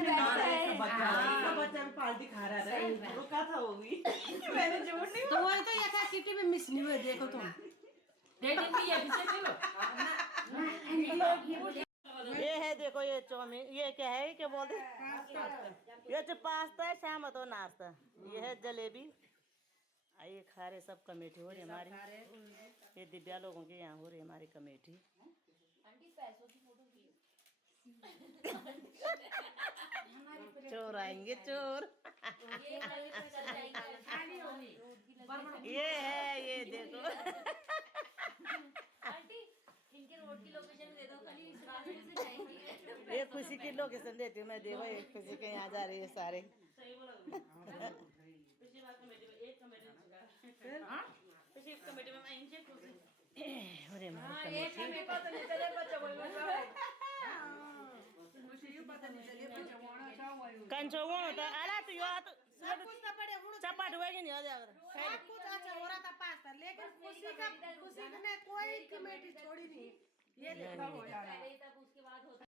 बच्चा भी पार्टी खा रहा है, रुका था वो भी। मैंने झूठ नहीं तो वही तो ये था किटी में मिस नहीं हुए देखो तुम ये है देखो ये चाउमीन ये क्या है क्या बोलते ये जो पास्ता है शाम तो नाश्ता ये है जलेबी ये खा रहे सब कमेटी हो रही हमारी ये दिव्या लोगों के यहाँ हो रही हमारी कमेटी चोर आएंगे चोर ये है ये देखो इनके रोड की लोकेशन दे दो खाली इस रास्ते से जाएंगे ये खुशी की लोकेशन देती हूँ मैं देखो ये खुशी के यहाँ जा रही है सारे सही बोला पिछली बार कमेटी में एक कमेटी पिछली कमेटी में मैं इनसे खुशी अरे एक हमें पता नहीं चले बच्चा कोई कंचो होता अला तो यो तो सब कुछ तो बड़े हुड़ चपाट होएगी नहीं हो जाएगा सब कुछ अच्छा हो रहा था पास्ता लेकिन खुशी ने कोई कमेटी छोड़ी नहीं ये लिखा हो जाना